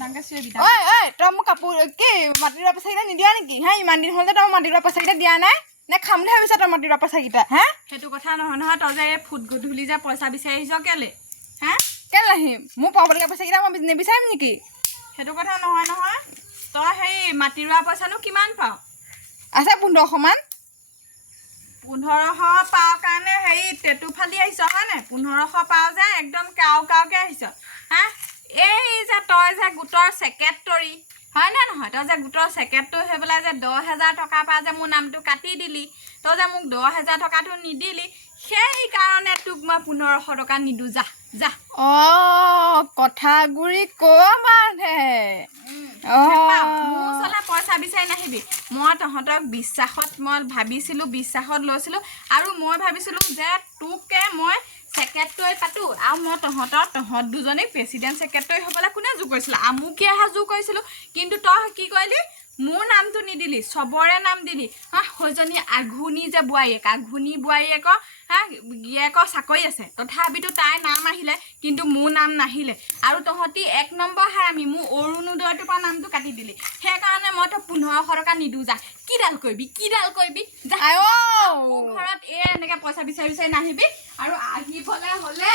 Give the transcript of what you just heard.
ডাঙকে চিঞৰিবি ঐ তই মোক কাপোৰ কি মাটি ৰোৱা পইচাকেইটা নিদিয়া নেকি হা ইমান দিন হ'ল যে তই মাটি ৰোৱা পইচাকেইটা দিয়া নাই নে খাম বুলি ভাবিছ তই মাটি ৰোৱা পইচাকেইটা হা সেইটো কথা নহয় তই যে এই ফুট গধূলি যে পইচা বিচাৰি আহিছ কেলে হা কেলে নাহিম মোৰ পাবলগীয়া পইচাকেইটা মই নিবিচাৰিম নেকি সেইটো কথা নহয় তই সেই মাটি ৰোৱা পইচানো কিমান পাৱ আছে 1500 মান 1500 পাৱ কাৰণে হেৰি টেটু ফালি আহিছ হয়নে 1500 পাৱ যে একদম কাওকে আহিছ হা এই যে তই যে গোটৰ ছেক্ৰেটৰী হয় নে নহয় তই যে গোটৰ ছেক্ৰেটৰী হৈ পেলাই যে 10,000 টকা পা যে মোৰ নামটো কাটি দিলি তই যে মোক 10,000 টকাটো নিদিলি সেই কাৰণে তোক মই 1500 টকা নিদো যা কথাগুৰি ক মানে মোৰ ওচৰলৈ পইচা বিচাৰি নাহিবি মই তহঁতক বিশ্বাসত মই ভাবিছিলোঁ বিশ্বাসত লৈছিলোঁ আৰু মই ভাবিছিলোঁ যে তোকে মই ছেক্ৰেটৰী পাতো আৰু মই তহঁত দুজনীক প্ৰেচিডেণ্ট ছেক্ৰেটৰী হ'বলৈ কোনে জোৰ কৰিছিলে আমুকীয়াহে জোৰ কৰিছিলোঁ কিন্তু তই কি কৰিলি মোৰ নামটো নিদিলি চবৰে নাম দিলি হা সৈজনী আঘুনি যে আঘুনি বোৱাৰীয়েকৰ হা গিয়েকৰ চাকৰি আছে তথাপিতো তাইৰ নাম আহিলে কিন্তু মোৰ নাম নাহিলে আৰু তহঁতি 1 নম্বৰ হাৰামি মোৰ অৰুণোদয়টোৰ পৰা নামটো কাটি দিলি সেইকাৰণে মই তই 1500 টকা নিদো যা কিডাল কৰিবি যা মোৰ ঘৰত এনেকৈ পইচা বিচাৰি নাহিবি আৰু আহিবলৈ হ'লে